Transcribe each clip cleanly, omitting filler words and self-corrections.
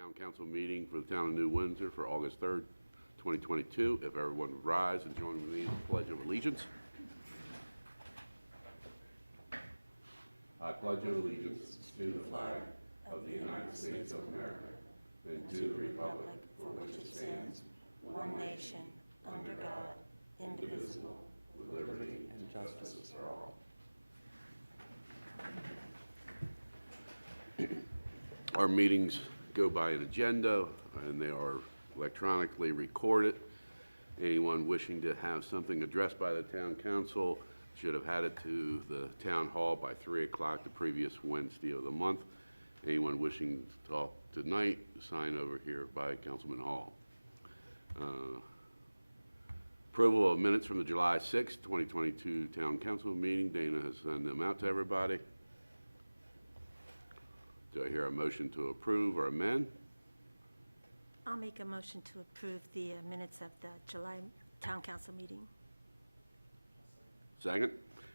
Town Council meeting for the town of New Windsor for August 3rd, 2022. If everyone would rise and join with me in the Pledge of Allegiance. I pledge allegiance to the flag of the United States of America and to the republic for which it stands, one nation, under God, indivisible, with liberty and justice for all. Our meetings go by an agenda, and they are electronically recorded. Anyone wishing to have something addressed by the town council should have had it to the town hall by 3 o'clock the previous Wednesday of the month. Anyone wishing to talk tonight, sign over here by Councilman Holl. Approval of minutes from the July 6, 2022 town council meeting. Dana has sent them out to everybody. Do I hear a motion to approve or amend? I'll make a motion to approve the minutes of the July Town Council meeting. Second.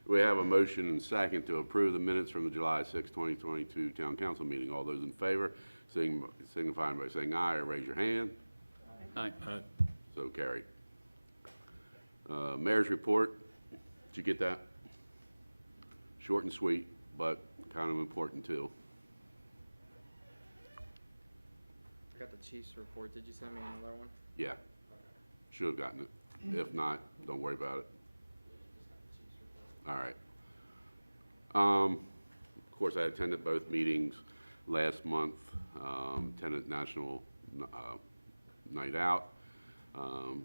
We have a motion and second to approve the minutes from the July 6, 2022 Town Council meeting. All those in favor, signify by saying aye or raise your hand. Aye. Aye. So carried. Mayor's report. Did you get that? Short and sweet, but kind of important too. I got the Chiefs report. Did you send me another one? Yeah. Should have gotten it. If not, don't worry about it. All right. Of course, I attended both meetings last month. Attended National Night Out.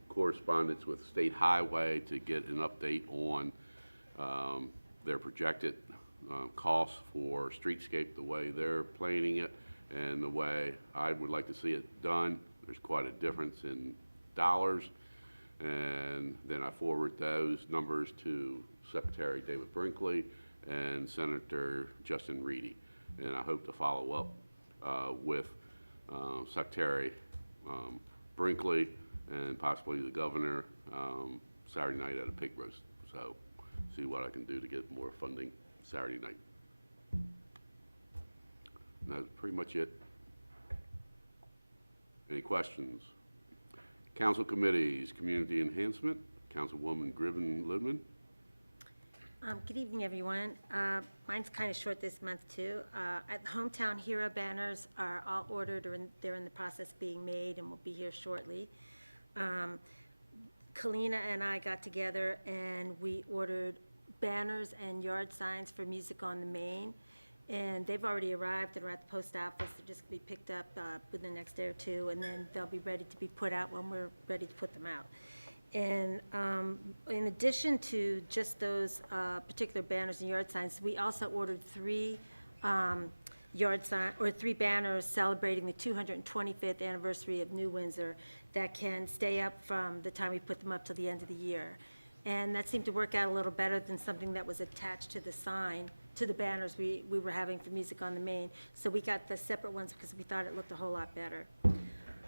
Correspondence with State Highway to get an update on their projected costs for streetscape, the way they're planning it, and the way I would like to see it done. There's quite a difference in dollars. And then I forward those numbers to Secretary David Brinkley and Senator Justin Reedy. And I hope to follow up with Secretary Brinkley and possibly the governor Saturday night at a pig roast. So see what I can do to get more funding Saturday night. And that's pretty much it. Any questions? Council committees, community enhancement, Councilwoman Gribben-Lidman. Good evening, everyone. Mine's kind of short this month, too. At Hometown Hero banners are all ordered, or they're in the process of being made, and will be here shortly. Kalina and I got together, and we ordered banners and yard signs for Music on the Main. And they've already arrived and are at the post office. They're just going to be picked up within the next day or two, and then they'll be ready to be put out when we're ready to put them out. And in addition to just those particular banners and yard signs, we also ordered three banners celebrating the 225th anniversary of New Windsor that can stay up from the time we put them up till the end of the year. And that seemed to work out a little better than something that was attached to the sign, to the banners we were having for Music on the Main. So we got the separate ones because we thought it looked a whole lot better.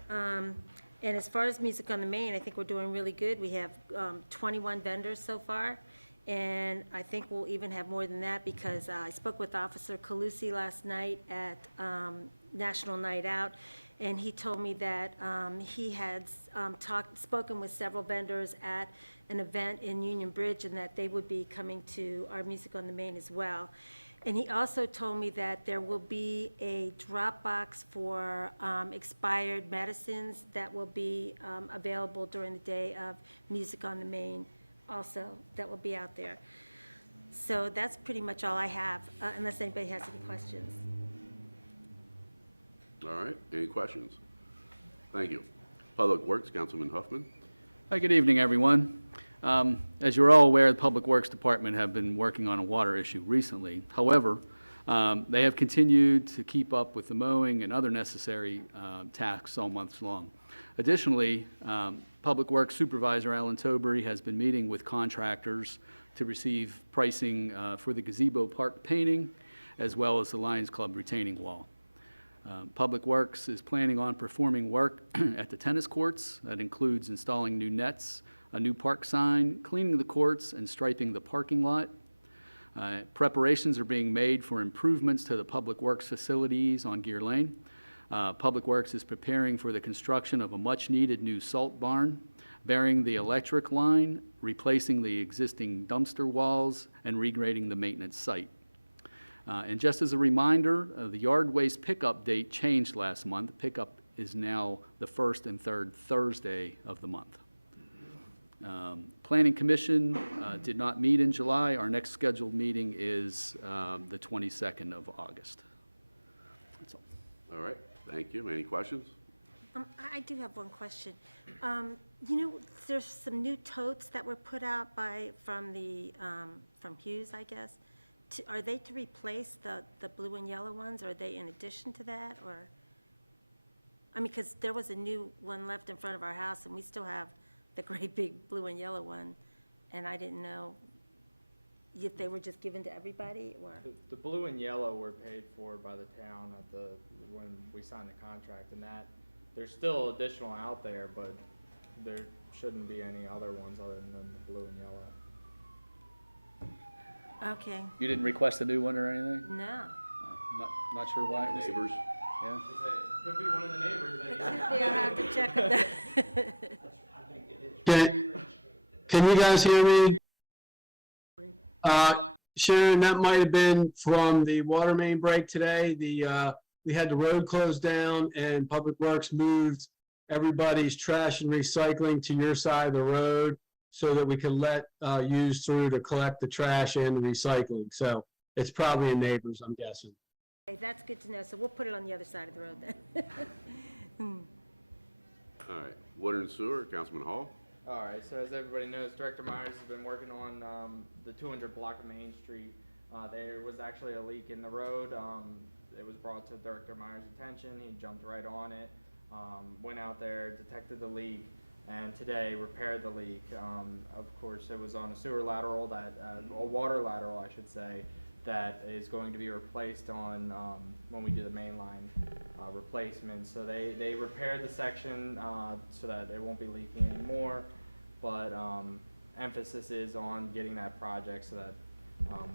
And as far as Music on the Main, I think we're doing really good. We have 21 vendors so far, and I think we'll even have more than that because I spoke with Officer Calusi last night at National Night Out, and he told me that he had spoken with several vendors at an event in Union Bridge and that they would be coming to our Music on the Main as well. And he also told me that there will be a drop box for expired medicines that will be available during the day of Music on the Main also, that will be out there. So that's pretty much all I have, unless anybody has any questions. All right, any questions? Thank you. Public Works, Councilman Hoffman. Hi, good evening, everyone. As you're all aware, the Public Works Department have been working on a water issue recently. However, they have continued to keep up with the mowing and other necessary tasks all month long. Additionally, Public Works Supervisor Alan Tobury has been meeting with contractors to receive pricing for the gazebo park painting, as well as the Lions Club retaining wall. Public Works is planning on performing work at the tennis courts. That includes installing new nets, a new park sign, cleaning the courts, and striping the parking lot. Preparations are being made for improvements to the Public Works facilities on Gear Lane. Public Works is preparing for the construction of a much-needed new salt barn, burying the electric line, replacing the existing dumpster walls, and regrading the maintenance site. And just as a reminder, the yard waste pickup date changed last month. Pickup is now the first and third Thursday of the month. Planning Commission did not meet in July. Our next scheduled meeting is the 22nd of August. That's all. All right, thank you. Any questions? I do have one question. You know, there's some new totes that were put out from Hughes, I guess. Are they to replace the blue and yellow ones? Or are they in addition to that, or? I mean, because there was a new one left in front of our house, and we still have the great big blue and yellow one, and I didn't know if they were just given to everybody, or? The blue and yellow were paid for by the town when we signed the contract, and that, there's still additional out there, but there shouldn't be any other ones other than the blue and yellow. Okay, You didn't request a new one or anything? no. Not sure why it was. Neighbors? Yeah. Could be one of the neighbors It that should be, I'll have to check with that. Can you guys hear me? Sharon, that might have been from the water main break today. We had the road closed down and Public Works moved everybody's trash and recycling to your side of the road so that we could let use through to collect the trash and the recycling. So it's probably a neighbor's, I'm guessing. Okay, that's good to know, so we'll put it on the other side of the road then. All right, water and sewer, Councilman Holl. All right, so as everybody knows, Director Myers has been working on the 200 block of Main Street. There was actually a leak in the road. It was brought to Director Myers' attention. He jumped right on it, went out there, detected the leak, and today repaired the leak. Of course, it was on a sewer lateral, a water lateral, I should say, that is going to be replaced on when we do the main line replacement. So they repaired the section so that it won't be leaking anymore, but emphasis is on getting that project so that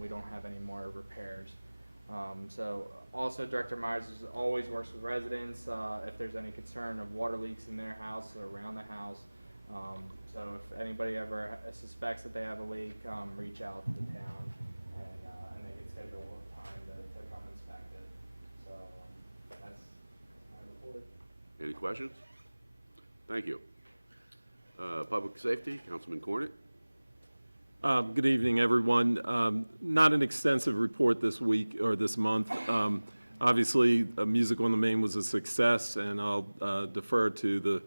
we don't have any more repairs. So also Director Myers always works with residents if there's any concern of water leaks in their house or around the house. So if anybody ever suspects that they have a leak, reach out to the town. Schedule a time to come inspect it. So that's my report. Any questions? Thank you. Public Safety, Councilman Cornick. Good evening, everyone. Not an extensive report this week or this month. Obviously, Music on the Main was a success, and I'll defer to the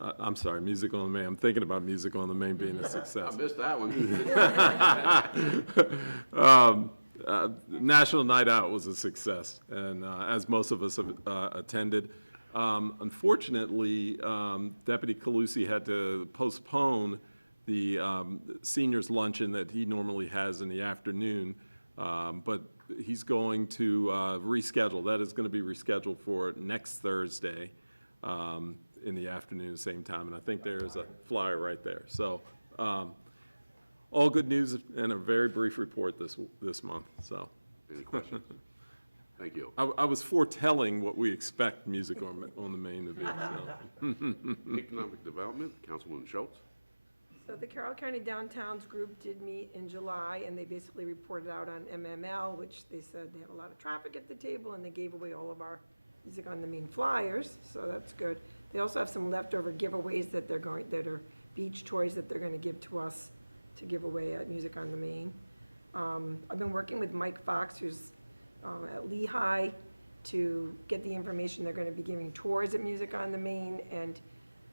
I'm sorry, Music on the Main. I'm thinking about Music on the Main being a success. I missed that one. National Night Out was a success, and as most of us have attended. Unfortunately, Deputy Calusi had to postpone the seniors luncheon that he normally has in the afternoon, but he's going to reschedule. That is going to be rescheduled for next Thursday in the afternoon, same time, and I think there's a flyer right there. So. All good news and a very brief report this month. So, Any questions? Thank you. I was foretelling what we expect Music on the Main to be. So. Economic Development, Councilwoman Schultz. So the Carroll County Downtowns Group did meet in July, and they basically reported out on MML, which they said they had a lot of traffic at the table, and they gave away all of our Music on the Main flyers, so that's good. They also have some leftover giveaways that that are beach toys that they're going to give to us to give away at Music on the Main. I've been working with Mike Fox, who's at Lehigh, to get the information. They're going to be giving tours at Music on the Main, and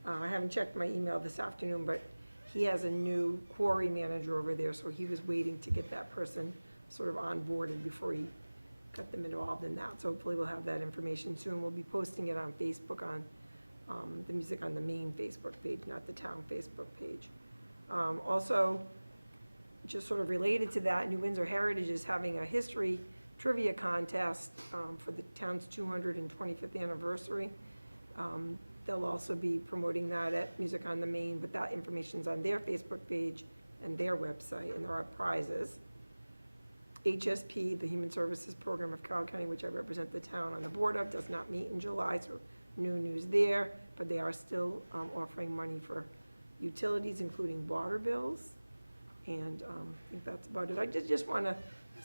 I haven't checked my email this afternoon, but he has a new quarry manager over there, so he was waiting to get that person sort of onboarded before he got them involved in that. So hopefully we'll have that information soon. We'll be posting it on Facebook on the Music on the Main Facebook page, not the town Facebook page. Also, just sort of related to that, New Windsor Heritage is having a history trivia contest for the town's 225th anniversary. They'll also be promoting that at Music on the Main, but that information's on their Facebook page and their website, and there are prizes. HSP, the Human Services Program of Carroll County, which I represent the town on the board of, does not meet in July, so no news there, but they are still offering money for utilities, including water bills. And I think that's about it. I just want to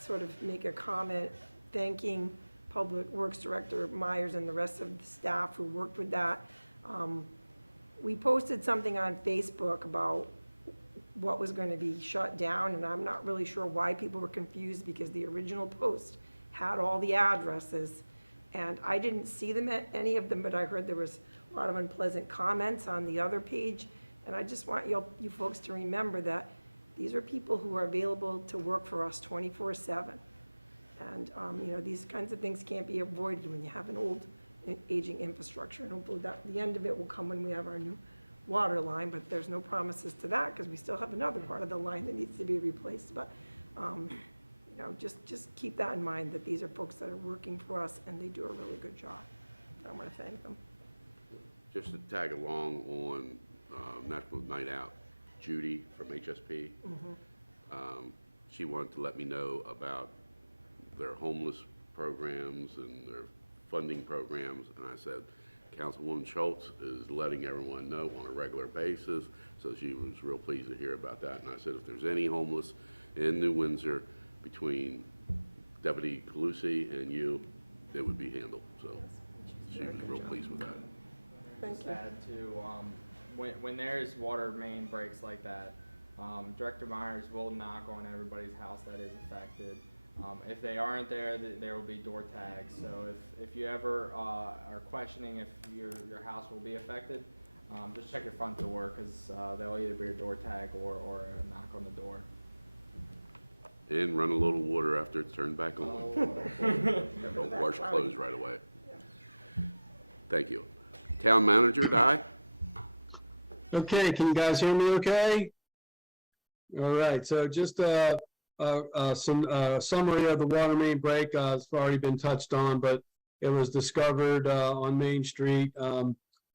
sort of make a comment thanking Public Works Director Myers and the rest of the staff who worked with that. We posted something on Facebook about what was going to be shut down, and I'm not really sure why people were confused, because the original post had all the addresses, and I didn't see them at any of them, but I heard there was a lot of unpleasant comments on the other page, and I just want you folks to remember that these are people who are available to work for us 24/7. And, you know, these kinds of things can't be avoided when you have an old, aging infrastructure. And hopefully the end of it will come when we have our new water line, but there's no promises to that because we still have another part of the line that needs to be replaced. But, you know, just keep that in mind, that these are folks that are working for us and they do a really good job. I want to thank them. Just to tag along on National Night Out, Judy from HSP, she wanted to let me know about their homeless programs and their funding programs, and I said, Councilwoman Schultz is letting everyone know on a regular basis, so she was real pleased to hear about that. And I said, if there's any homeless in New Windsor between Deputy Calusi and you, it would be handled. So she was real pleased with that. Thank you. Sad too. When there's water main breaks like that, Director Myers will knock on everybody's house that is affected. If they aren't there, there will be door tags. So if you ever are questioning if your house will be affected, just check your front door, because they'll either be a door tag or a knock on the door. And run a little water after it's turned back on. Don't wash clothes right away. Thank you. Town Manager, Di? Okay, can you guys hear me okay? All right, so just some summary of the water main break. It's already been touched on, but it was discovered on Main Street.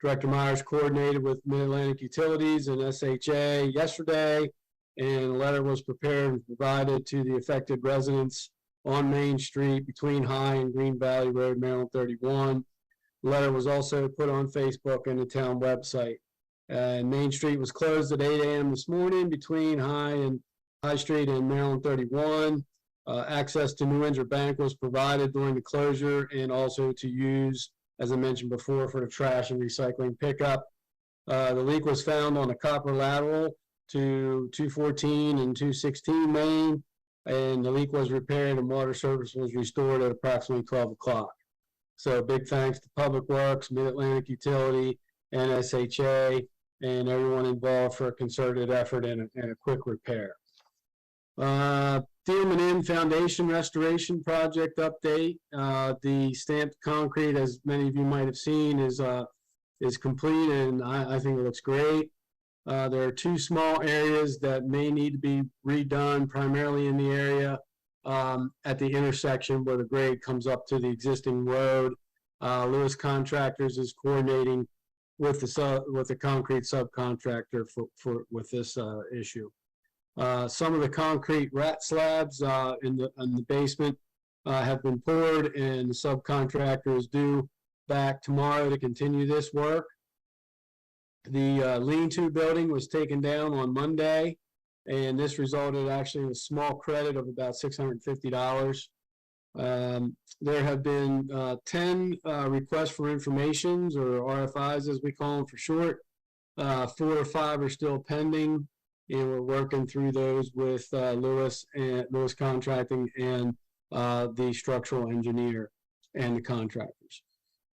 Director Myers coordinated with Mid-Atlantic Utilities and SHA yesterday, and a letter was prepared and provided to the affected residents on Main Street between High and Green Valley Road, Maryland 31. The letter was also put on Facebook and the town website. Main Street was closed at 8 a.m. this morning between High Street and Maryland 31. Access to New Windsor Bank was provided during the closure, and also to use, as I mentioned before, for the trash and recycling pickup. The leak was found on a copper lateral to 214 and 216 Main, and the leak was repaired and water service was restored at approximately 12 o'clock. So big thanks to Public Works, Mid-Atlantic Utility, and SHA, and everyone involved for a concerted effort and a quick repair. Thielman Inn Foundation Restoration Project update. The stamped concrete, as many of you might have seen, is complete, and I think it looks great. There are two small areas that may need to be redone, primarily in the area at the intersection where the grade comes up to the existing road. Lewis Contractors is coordinating with the concrete subcontractor with this issue. Some of the concrete rat slabs in the basement have been poured, and the subcontractor is due back tomorrow to continue this work. The lean-to building was taken down on Monday, and this resulted actually in a small credit of about $650. There have been 10 requests for informations, or RFIs as we call them for short. 4 or 5 are still pending, and we're working through those with Lewis Contracting and the structural engineer and the contractors.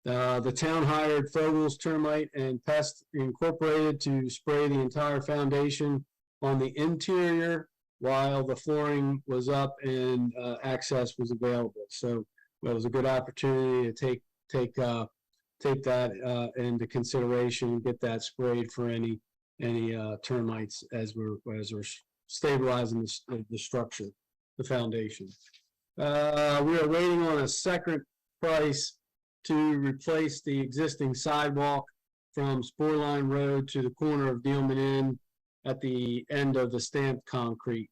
The town hired Fogel's Termite and Pest Incorporated to spray the entire foundation on the interior while the flooring was up and access was available. So it was a good opportunity to take that into consideration and get that sprayed for any termites as we're stabilizing the structure, the foundation. We are waiting on a second price to replace the existing sidewalk from Sporeline Road to the corner of Thielman Inn at the end of the stamped concrete.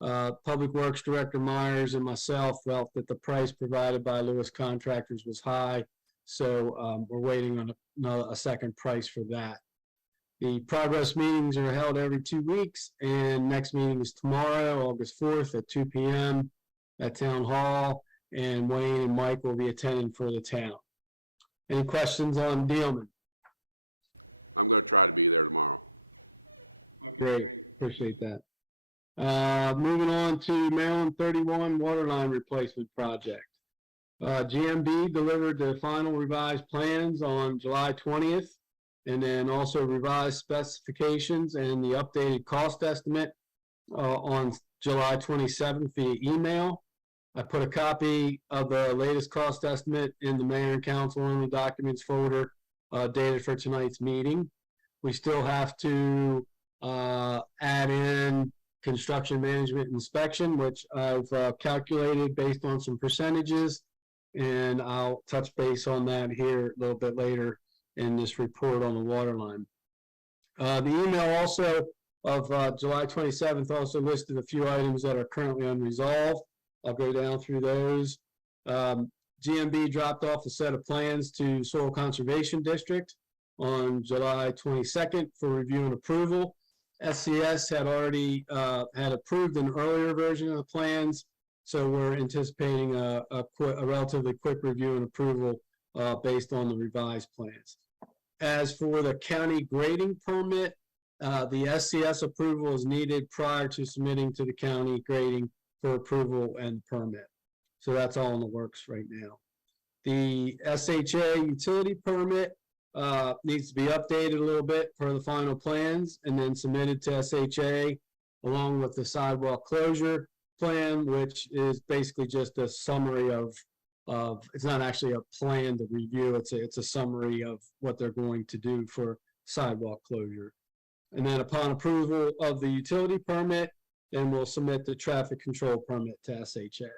Public Works Director Myers and myself felt that the price provided by Lewis Contractors was high, so we're waiting on a second price for that. The progress meetings are held every 2 weeks, and next meeting is tomorrow, August 4th at 2 p.m. at Town Hall, and Wayne and Mike will be attending for the town. Any questions on Dealman? I'm going to try to be there tomorrow. Okay, great. Appreciate that. Moving on to Maryland 31 waterline replacement project. GMB delivered the final revised plans on July 20th, and then also revised specifications and the updated cost estimate on July 27th via email. I put a copy of the latest cost estimate in the mayor and council only documents folder dated for tonight's meeting. We still have to add in construction management inspection, which I've calculated based on some percentages, and I'll touch base on that here a little bit later in this report on the water line. The email also of July 27th also listed a few items that are currently unresolved. I'll go down through those. GMB dropped off a set of plans to Soil Conservation District on July 22nd for review and approval. SCS had already had approved an earlier version of the plans, so we're anticipating a relatively quick review and approval based on the revised plans. As for the county grading permit, the SCS approval is needed prior to submitting to the county grading for approval and permit. So that's all in the works right now. The SHA utility permit needs to be updated a little bit per the final plans and then submitted to SHA along with the sidewalk closure plan, which is basically just a summary of it's not actually a plan to review, it's a summary of what they're going to do for sidewalk closure. And then upon approval of the utility permit, then we'll submit the traffic control permit to SHA.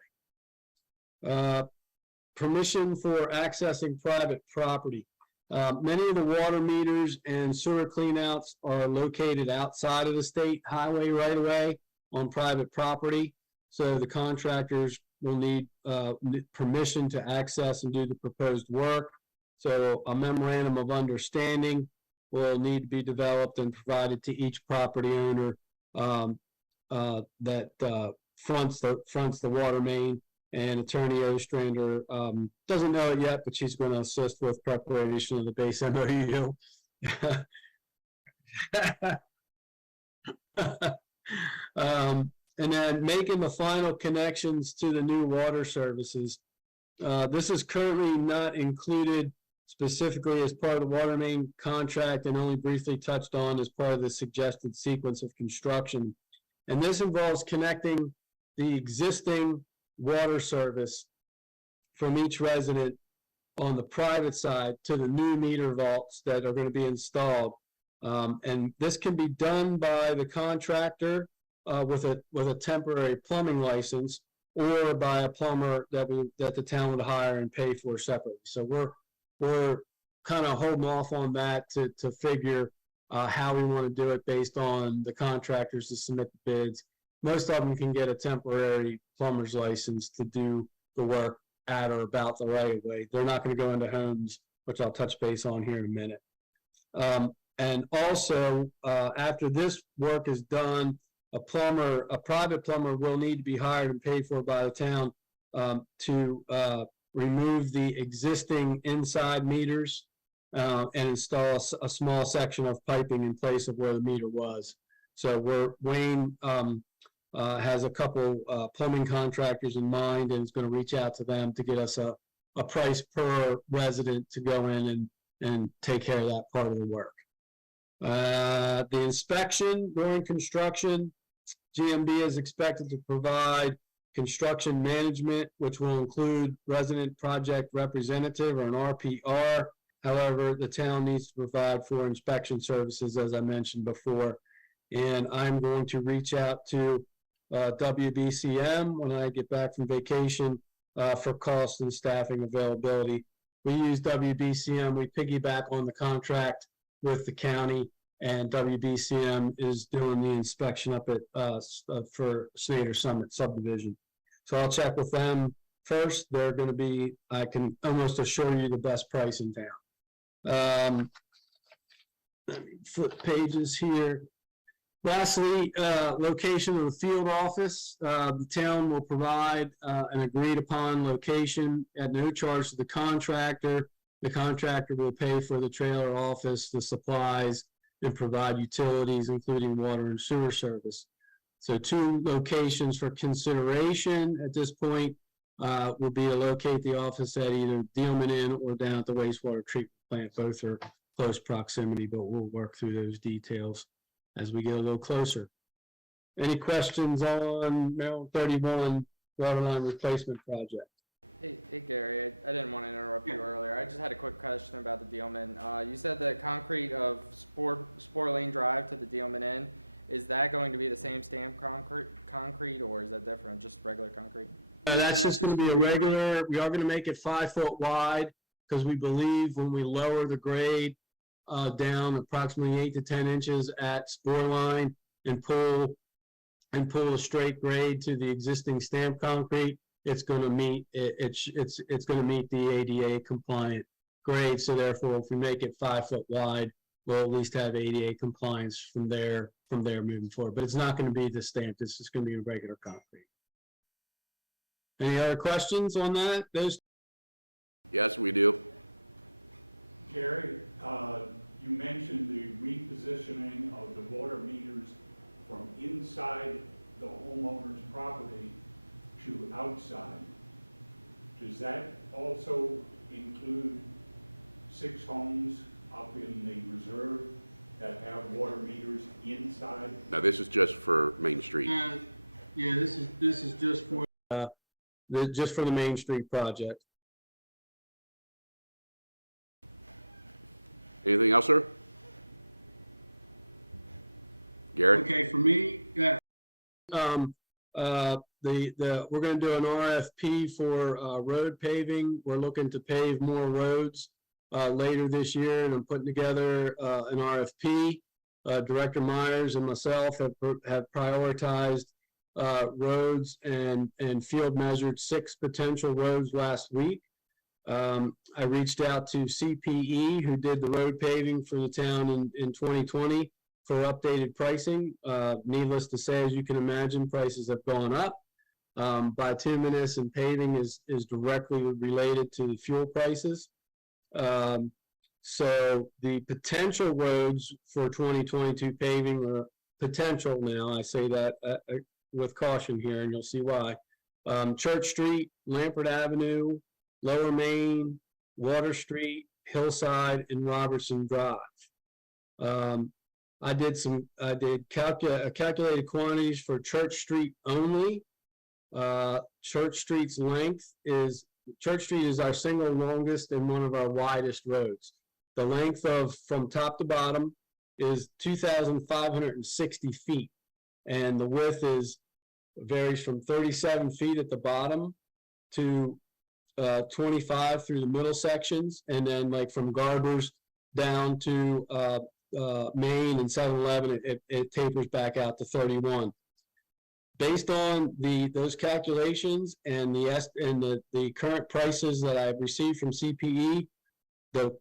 Permission for accessing private property. Many of the water meters and sewer cleanouts are located outside of the state highway right away on private property. So the contractors will need permission to access and do the proposed work. So a memorandum of understanding will need to be developed and provided to each property owner that fronts the water main. And Attorney Ostrander doesn't know it yet, but she's going to assist with preparation of the base MOU. And then making the final connections to the new water services. This is currently not included specifically as part of the water main contract and only briefly touched on as part of the suggested sequence of construction. And this involves connecting the existing water service from each resident on the private side to the new meter vaults that are going to be installed. And this can be done by the contractor with a temporary plumbing license, or by a plumber that the town would hire and pay for separately. So we're kind of holding off on that to figure how we want to do it based on the contractors to submit the bids. Most of them can get a temporary plumber's license to do the work at or about the right of way. They're not going to go into homes, which I'll touch base on here in a minute. And also, after this work is done, a private plumber will need to be hired and paid for by the town to remove the existing inside meters and install a small section of piping in place of where the meter was. So Wayne has a couple plumbing contractors in mind and is going to reach out to them to get us a price per resident to go in and take care of that part of the work. The inspection during construction, GMB is expected to provide construction management, which will include resident project representative or an RPR. However, the town needs to provide for inspection services, as I mentioned before. And I'm going to reach out to WBCM when I get back from vacation for cost and staffing availability. We use WBCM, we piggyback on the contract with the county and WBCM is doing the inspection up at, for Snyder Summit subdivision. So I'll check with them first. They're going to be, I can almost assure you, the best price in town. Let me flip pages here. Lastly, location of the field office. The town will provide an agreed upon location at no charge to the contractor. The contractor will pay for the trailer office, the supplies, and provide utilities, including water and sewer service. So 2 locations for consideration at this point will be to locate the office at either Dealman Inn or down at the wastewater treatment plant. Both are close proximity, but we'll work through those details as we get a little closer. Any questions on Maryland 31 waterline replacement project? Hey Gary, I didn't want to interrupt you earlier. I just had a quick question about the Dealman. You said the concrete of Spore Lane Drive to the Dealman Inn, is that going to be the same stamp concrete or is that different, just regular concrete? That's just going to be a regular, we are going to make it 5 foot wide because we believe when we lower the grade down approximately 8 to 10 inches at Spore Line and pull a straight grade to the existing stamp concrete, it's going to meet it's going to meet the ADA compliant grade. So therefore, if we make it 5 foot wide, we'll at least have ADA compliance from there moving forward. But it's not going to be the stamp. It's just going to be a regular concrete. Any other questions on that? Yes, we do. Gary, you mentioned the repositioning of the water meters from inside the homeowner's property to outside. Does that also include 6 homes up in the reserve that have water meters inside? Now, this is just for Main Street. Yeah, this is just for the Main Street project. Anything else, sir? Gary? Okay, for me, yeah. We're going to do an RFP for road paving. We're looking to pave more roads later this year, and I'm putting together an RFP. Director Myers and myself have prioritized roads and field measured 6 potential roads last week. I reached out to CPE, who did the road paving for the town in 2020, for updated pricing. Needless to say, as you can imagine, prices have gone up. Bituminous and paving is directly related to the fuel prices. So the potential roads for 2022 paving are potential now. I say that with caution here, and you'll see why. Church Street, Lampert Avenue, Lower Main, Water Street, Hillside, and Robertson Drive. I did calculated quantities for Church Street only. Church Street is our single longest and one of our widest roads. The length from top to bottom is 2,560 feet, and the width varies from 37 feet at the bottom to 25 through the middle sections, and then like from Garber's down to Main and 711, it tapers back out to 31. Based on those calculations and the current prices that I've received from CPE, the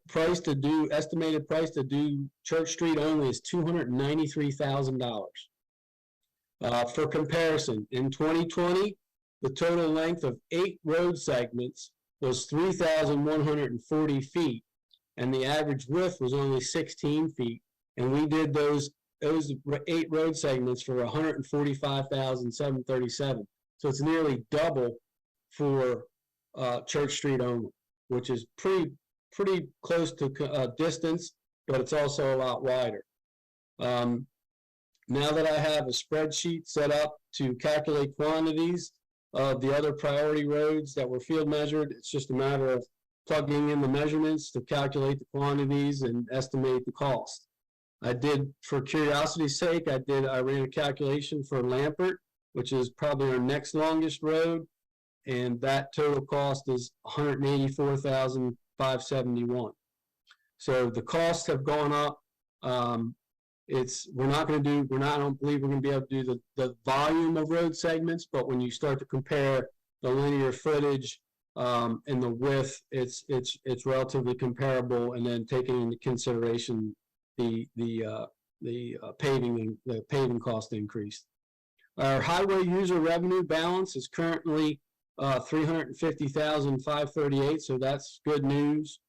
estimated price to do Church Street only is $293,000. For comparison, in 2020, the total length of 8 road segments was 3,140 feet, and the average width was only 16 feet. And we did those 8 road segments for $145,737. So it's nearly double for Church Street only, which is pretty close to distance, but it's also a lot wider. Now that I have a spreadsheet set up to calculate quantities of the other priority roads that were field measured, it's just a matter of plugging in the measurements to calculate the quantities and estimate the cost. I did, for curiosity's sake, I ran a calculation for Lampert, which is probably our next longest road, and that total cost is $184,571. So the costs have gone up I don't believe we're gonna be able to do the volume of road segments, but when you start to compare the linear footage, and the width, it's relatively comparable, and then taking into consideration the paving cost increase. Our highway user revenue balance is currently $350,538, so that's good news.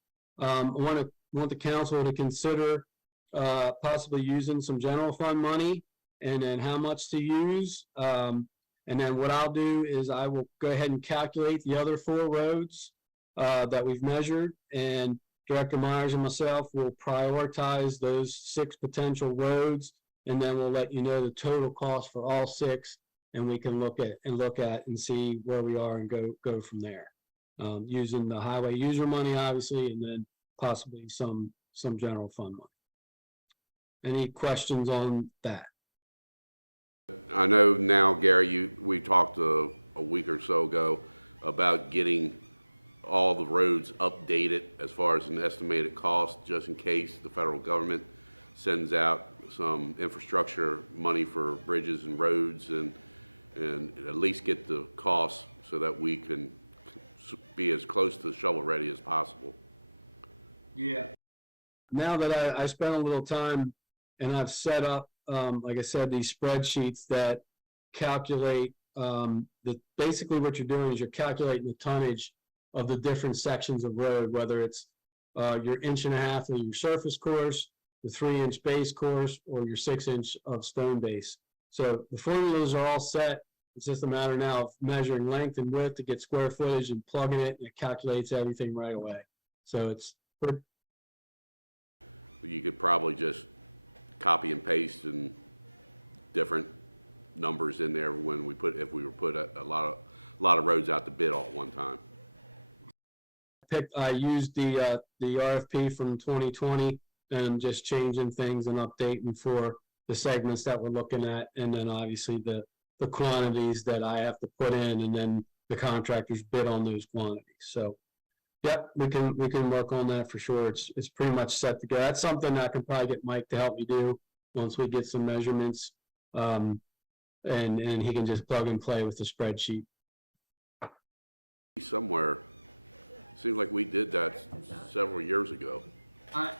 I want the council to consider possibly using some general fund money, and then how much to use. And then what I'll do is I will go ahead and calculate the other 4 roads that we've measured, and Director Myers and myself will prioritize those 6 potential roads, and then we'll let you know the total cost for all 6, and we can look at and see where we are and go from there, using the highway user money, obviously, and then possibly some general fund money. Any questions on that? I know now, Gary, we talked a week or so ago about getting all the roads updated as far as an estimated cost, just in case the federal government sends out some infrastructure money for bridges and roads, and at least get the costs so that we can be as close to shovel ready as possible. Yeah. Now that I spent a little time and I've set up, like I said, these spreadsheets that calculate basically what you're doing is you're calculating the tonnage of the different sections of road, whether it's your 1.5 inch of your surface course, the 3-inch base course, or your 6-inch of stone base. So the formulas are all set. It's just a matter now of measuring length and width to get square footage and plugging it, and it calculates everything right away. So it's pretty. You could probably just copy and paste and different numbers in there when we put, if we were put a lot of roads out to bid all at one time. I used the RFP from 2020 and just changing things and updating for the segments that we're looking at, and then obviously the quantities that I have to put in, and then the contractors bid on those quantities. So, yep, we can work on that for sure. It's pretty much set to go. That's something I can probably get Mike to help me do once we get some measurements, and he can just plug and play with the spreadsheet. Somewhere, seems like we did that several years ago. I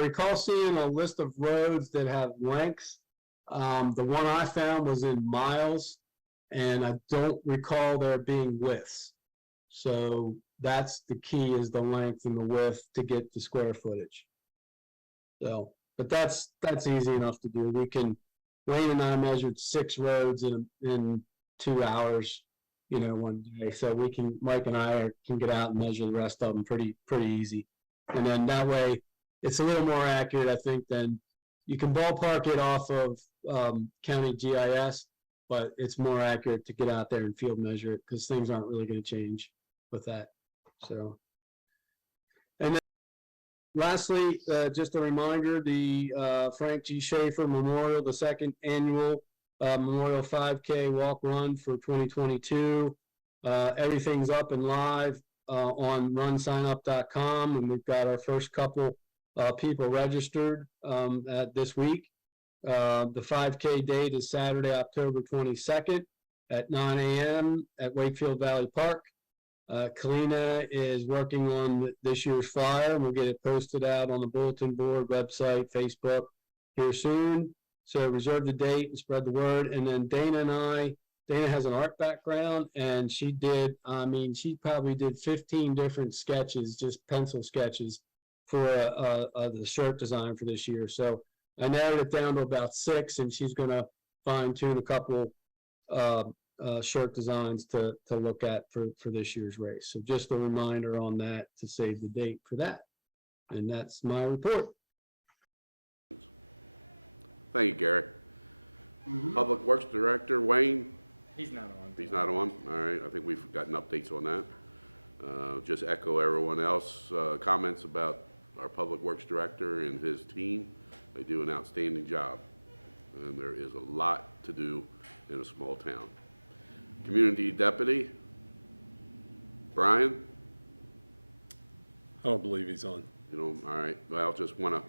recall seeing a list of roads that have lengths. The one I found was in miles, and I don't recall there being widths. So that's the key, is the length and the width to get the square footage. So, but that's easy enough to do. Wayne and I measured 6 roads in 2 hours, one day. So Mike and I can get out and measure the rest of them pretty easy. And then that way it's a little more accurate, I think, than you can ballpark it off of county GIS, but it's more accurate to get out there and field measure it, because things aren't really going to change with that. So, and then lastly, just a reminder, the Frank G. Schaefer Memorial, the 2nd annual Memorial 5K walk run for 2022. Everything's up and live on runsignup.com, and we've got our first couple people registered this week. The 5K date is Saturday, October 22nd at 9 a.m. at Wakefield Valley Park. Kalina is working on this year's flyer, and we'll get it posted out on the bulletin board, website, Facebook here soon. So reserve the date and spread the word. And then Dana has an art background, and she probably did 15 different sketches, just pencil sketches, for the shirt design for this year. So I narrowed it down to about 6, and she's going to fine tune a couple shirt designs to look at for this year's race. So just a reminder on that to save the date for that. And that's my report. Thank you, Gary. Public Works Director, Wayne? He's not on. He's not on? All right, I think we've gotten updates on that. Just echo everyone else, comments about our Public Works Director and his team. They do an outstanding job, and there is a lot to do in a small town. Community Deputy, Brian? I don't believe he's on. All right, well, just want to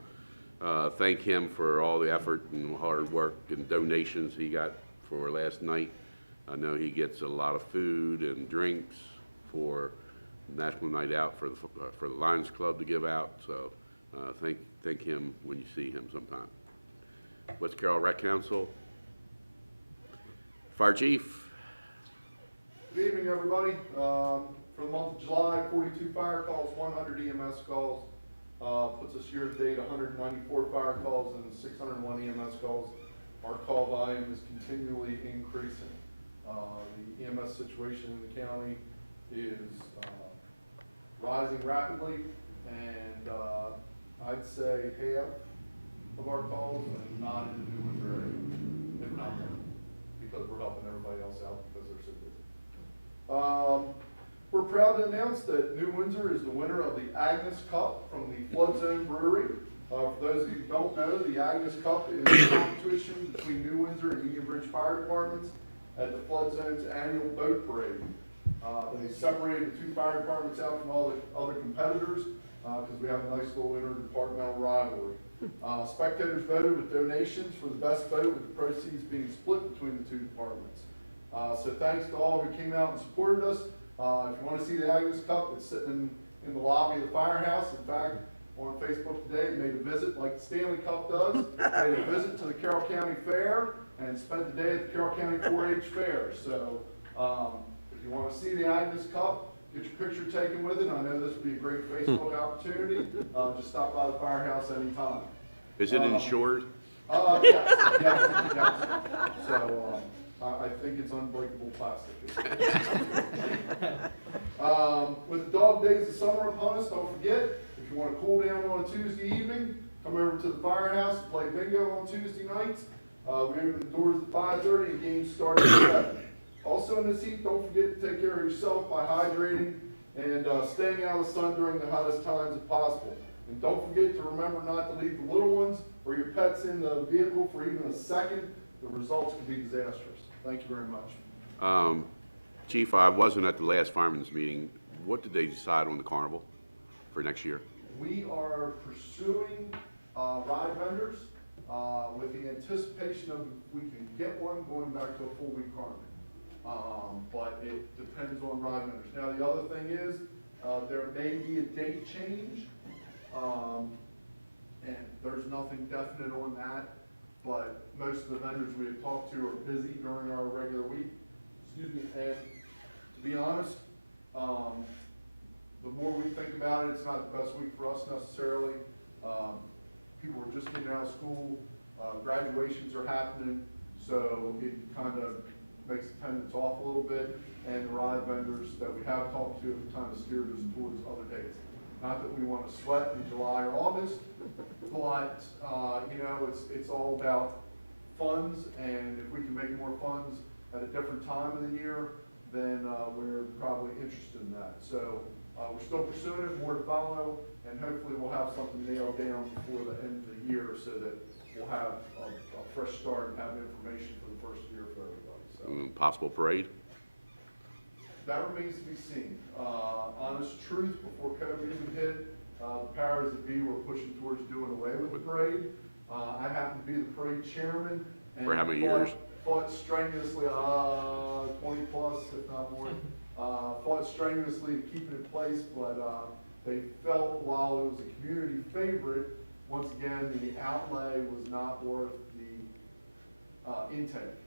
thank him for all the effort and hard work and donations he got for last night. I know he gets a lot of food and drinks for National Night Out for the Lions Club to give out. So thank him when you see him sometime. West Carroll Rec Council. Fire Chief. Good evening, everybody. For the month of July, 42 fire calls, 100 EMS calls. Puts us year to date 194 fire calls and 601 EMS calls. Our call volume is continually increasing. The EMS situation in the county is rising rapidly, and I'd say half of our calls are not in the New Windsor area, if not more, because we're helping everybody else out because they're so busy. We're proud to announce that New Windsor is the winner of the Agnes Cup from the Flood Zone Brewery. For those of you who don't know, the Agnes Cup is a competition between New Windsor and Union Bridge Fire Departments at the Flood Zone's annual boat parade. They separated the two fire departments out from all the other competitors because we have a nice little interdepartmental rivalry. Spectators voted with donations for the best boat, with the proceeds being split between the two departments. So thanks to all who came out and supported us. If you want to see the Agnes Cup, it's sitting in the lobby of the firehouse. In fact, on Facebook today, it made a visit like the Stanley Cup does. Made a visit to the Carroll County Fair and spent the day at the Carroll County 4-H Fair. So if you want to see the Agnes Cup, get your picture taken with it. I know this would be a great Facebook opportunity. Just stop by the firehouse anytime. Is it insured? Yes. So I think it's unbreakable plastic. With the dog days of summer upon us, don't forget, if you want to cool down on a Tuesday evening, come over to the firehouse and play bingo on Tuesday nights. We open the doors at 5:30 and games start at 7. Also in this heat, don't forget to take care of yourself by hydrating and staying out of the sun during the hottest times if possible. And don't forget to remember not to leave the little ones or your pets in the vehicle for even a second. The results could be disastrous. Thank you very much. Chief, I wasn't at the last firemen's meeting. What did they decide on the carnival for next year? We are pursuing ride vendors with the anticipation of if we can get one going back to a full-week carnival. But it depends on ride vendors. Now, the other thing is there may be a date change, and there's nothing definite on that. But most of the vendors we have talked to are busy during our regular week. Excuse me. And to be honest, the more we think about it, it's not the best week for us necessarily. People are just getting out of school. Graduations are happening. So it kind of makes attendance off a little bit. And the ride vendors that we have talked to have kind of steered us towards other dates. Not that we want to sweat in July or August, but you know, it's all about funds, and if we can make more funds at a different time of the year, then we're probably interested in that. So we're still pursuing it, more to follow, and hopefully we'll have something nailed down before the end of the year so that we'll have a fresh start and have information for the first year for everybody. So. Possible parade? That remains to be seen. Honest truth, before COVID even hit, the powers that be were pushing towards doing away with the parade. I happen to be the parade chairman. And for how many years? Fought strenuously, 20 plus, if not more. Fought strenuously to keep it in place, but they felt while it was a community favorite, once again, the outlay was not worth the intake.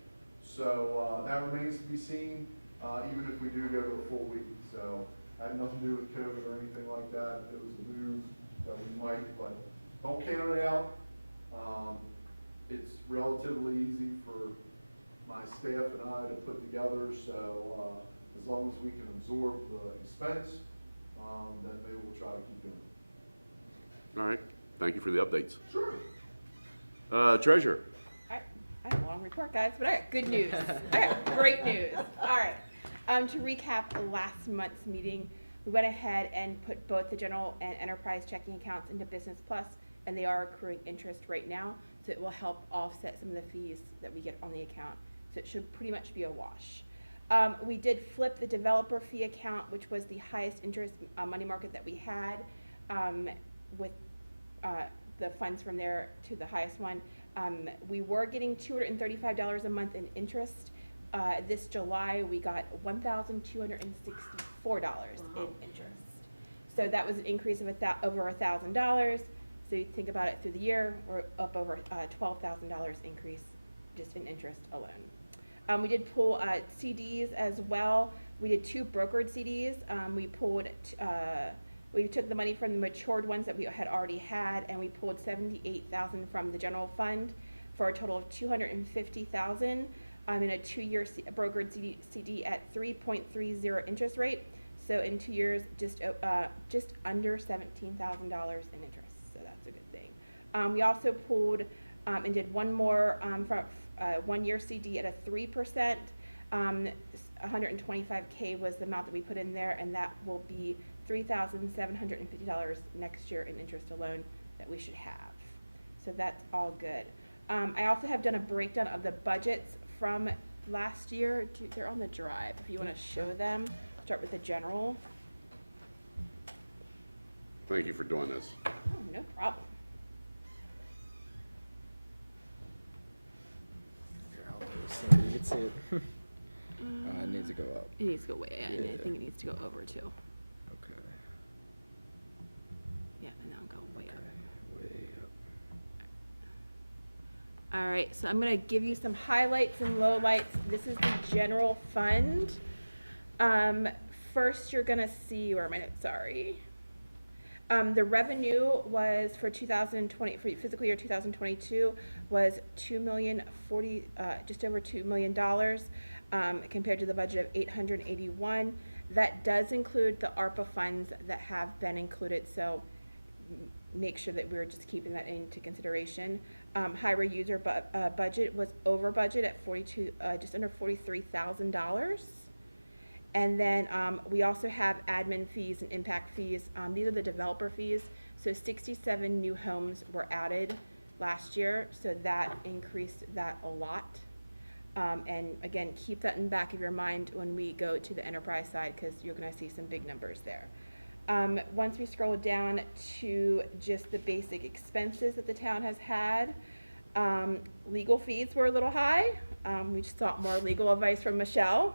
So that remains to be seen. Even if we do go to a full week. So it had nothing to do with COVID or anything like that. It was a move that we might, but don't count it out. It's relatively easy for my staff and I to put together, so as long as we can absorb the expense, then maybe we'll try to keep doing it. All right. Thank you for the updates. Sure. Treasurer. I have a long report, guys, but I got good news. I got great news. All right. To recap last month's meeting, we went ahead and put both the general and enterprise checking accounts into Business Plus, and they are accruing interest right now, so it will help offset some of the fees that we get on the account. So it should pretty much be a wash. We did flip the developer fee account, which was the highest interest money market that we had, with the funds from there to the highest one. We were getting $235 a month in interest. This July, we got $1,264 in interest. So that was an increase of over $1,000. So you think about it through the year, we're up over $12,000 increase just in interest alone. We did pull CDs as well. We did 2 brokered CDs. We took the money from the matured ones that we had already had, and we pulled $78,000 from the general fund for a total of $250,000 in a 2-year brokered CD at 3.30 interest rate. So in 2 years, just under $17,000 in interest. So that's a good thing. We also pulled and did one more from 1-year CD at a 3%. 125K was the amount that we put in there, and that will be $3,750 next year in interest alone that we should have. So that's all good. I also have done a breakdown of the budgets from last year. They're on the drive if you want to show them. Start with the general. Thank you for doing this. Oh, no problem. So you can see it. It needs to go up. It needs to go way, and I Yeah. think it needs to go over too. Okay. Yeah, and then I'll go way up. Way up. All right, so I'm gonna give you some highlights and lowlights. This is the general fund. First, you're gonna see, where are my notes, sorry. The revenue was for 2020, for fiscal year 2022 was just over $2 million, compared to the budget of 881. That does include the ARPA funds that have been included, so make sure that we're just keeping that into consideration. Highway user budget was over budget at just under $43,000. And then we also have admin fees and impact fees. These are the developer fees. So 67 new homes were added last year, so that increased that a lot. And again, keep that in the back of your mind when we go to the enterprise side, because you're gonna see some big numbers there. Once we scroll down to just the basic expenses that the town has had, legal fees were a little high. We just sought more legal advice from Michelle.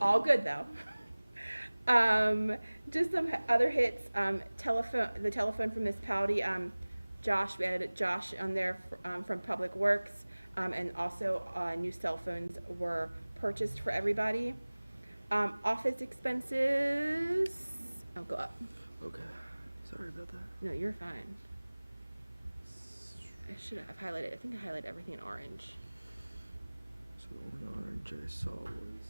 All good though. Just some other hits. The telephone from municipality. Josh, we added Josh on there from Public Works, and also new cell phones were purchased for everybody. Office expenses. I'll go up. Okay. Sorry about that. No, you're fine. I should have highlighted. I think I highlighted everything in orange. So the only orange I saw was.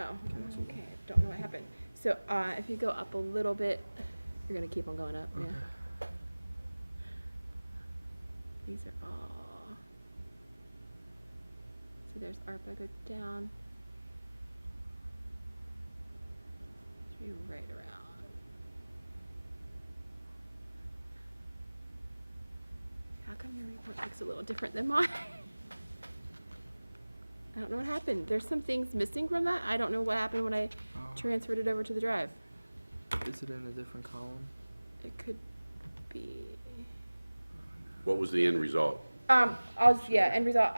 Oh, Cancel. okay. Don't know what happened. So if you go up a little bit, you're gonna keep on going up. Okay. Yeah. These are all. So there's ARPA. Go down. Should be right around. How come your report looks a little different than mine? I don't know what happened. There's some things missing from that. I don't know what happened when I transferred it over to the drive. Is it in a different column? It could be. What was the end result? End result.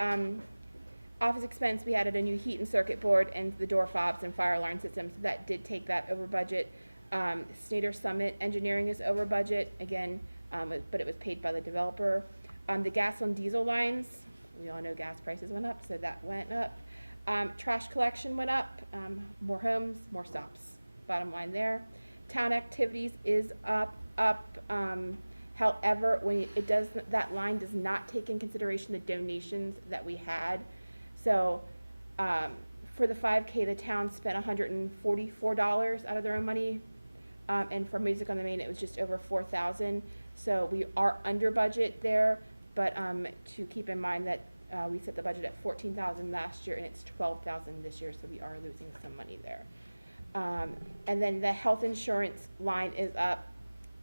Office expense, we added a new heat and circuit board and the door fobs and fire alarm system, so that did take that over budget. Snyder Summit engineering is over budget again, but it was paid by the developer. The gas and diesel lines, we all know gas prices went up, so that went up. Trash collection went up, more homes, more stops. Bottom line there. Town activities is up. However, when it does, that line does not take in consideration the donations that we had. So for the 5K, the town spent $144 out of their own money. And for Music on the Main, it was just over $4,000. So we are under budget there, but to keep in mind that we set the budget at $14,000 last year and it's $12,000 this year, so we are losing some money there. And then the health insurance line is up.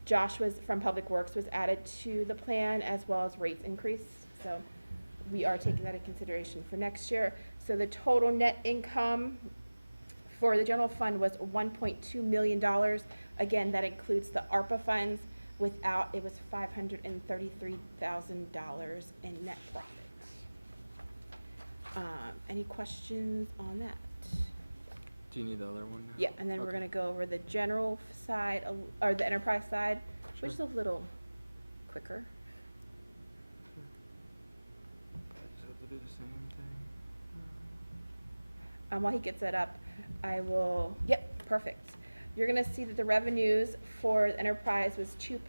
Josh from Public Works was added to the plan, as well as rates increase. So we are taking that into consideration for next year. So the total net income for the general fund was $1.2 million. Again, that includes the ARPA funds. Without, it was $533,000 in net profit. Any questions on that? Do you need the other one now? Yeah, and then we're Okay. gonna go over the general side, or the enterprise side, which is a little quicker. Just have to do the same thing. While he gets that up, I will, yep, perfect. You're gonna see that the revenues for the enterprise was just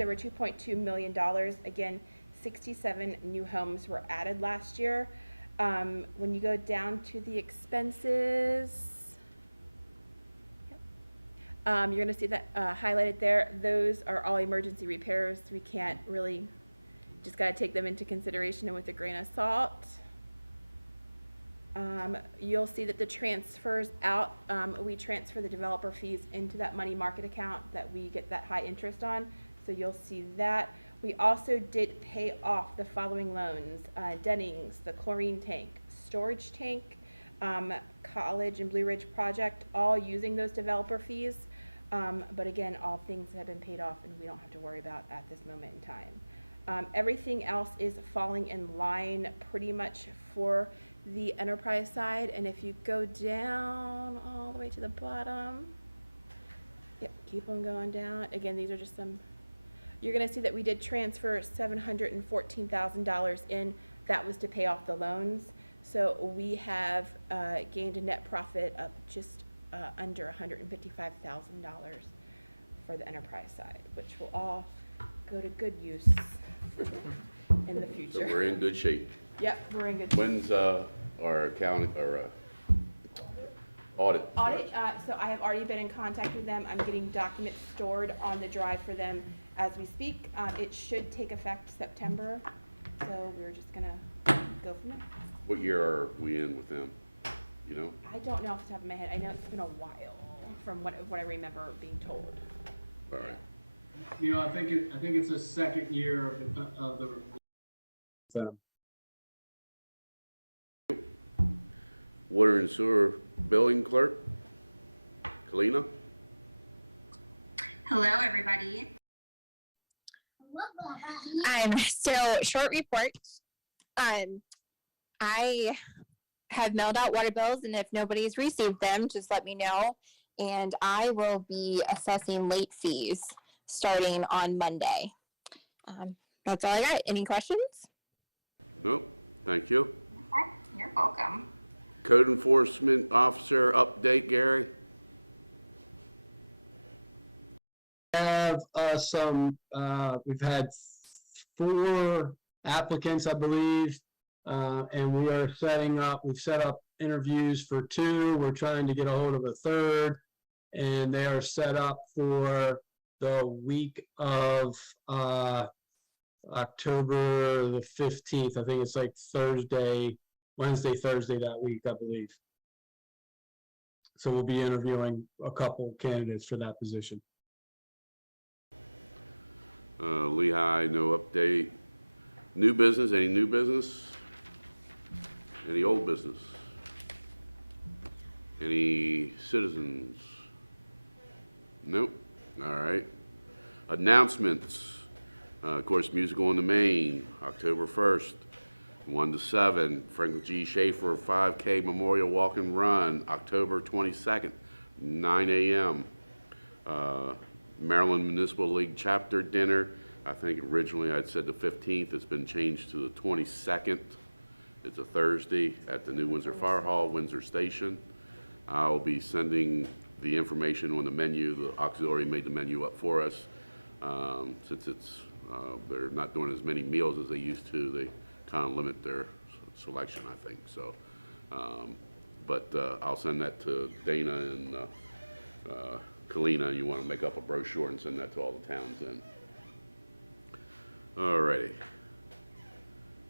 over $2.2 million. Again, 67 new homes were added last year. When you go down to the expenses, you're gonna see that highlighted there. Those are all emergency repairs. We can't really, just gotta take them into consideration and with a grain of salt. You'll see that the transfers out, we transfer the developer fees into that money market account that we get that high interest on. So you'll see that. We also did pay off the following loans: Dennings, the chlorine tank, storage tank, College and Blue Ridge project, all using those developer fees. But again, all things have been paid off and we don't have to worry about at this moment in time. Everything else is falling in line pretty much for the enterprise side. And if you go down all the way to the bottom, yep, keep on going down. Again, these are just some, you're gonna see that we did transfer $714,000 in. That was to pay off the loans. So we have gained a net profit of just under $155,000 for the enterprise side, which will all go to good use in the So future. we're in good shape. Yep, we're in good shape. When's our accounting, or audit? Audit, starts? so I have already been in contact with them. I'm getting documents stored on the drive for them as we speak. It should take effect September, so we're just gonna go from there. What year are we in with them? You know? I don't know off the top of my head. I know it's been a while from what I remember being told. All right. You know, I think it's the second year of the. Water and sewer billing clerk, Kalina? Hello, everybody. So short report. I have mailed out water bills, and if nobody's received them, just let me know. And I will be assessing late fees starting on Monday. That's all I got. Any questions? Nope, thank you. You're welcome. Code enforcement officer update, Gary? Have we've had 4 applicants, I believe, and we've set up interviews for 2. We're trying to get a hold of a 3rd, and they are set up for the week of October the 15th. I think it's like Wednesday, Thursday that week, I believe. So we'll be interviewing a couple candidates for that position. Lehigh, no update. New business, any new business? Any old business? Any citizens? Nope. All right. Announcements. Of course, Musical on the Main, October 1st, 1 to 7. Franklin G. Schaefer 5K Memorial Walk and Run, October 22nd, 9 a.m. Maryland Municipal League Chapter Dinner. I think originally I'd said the 15th. It's been changed to the 22nd. It's a Thursday at the new Windsor Fire Hall, Windsor Station. I'll be sending the information on the menu. The auxiliary made the menu up for us. Since they're not doing as many meals as they used to, they kind of limit their selection, I think. So, but I'll send that to Dana and Kalina. You want to make up a brochure and send that to all the towns then. All righty.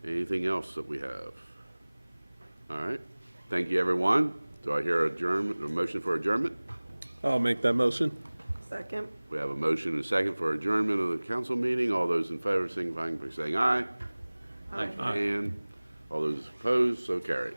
Anything else that we have? All right. Thank you, everyone. Do I hear a motion for adjournment? I'll make that motion. Second. We have a motion and a second for adjournment of the council meeting. All those in favor signifying by saying aye. Aye. And all those opposed, so carried.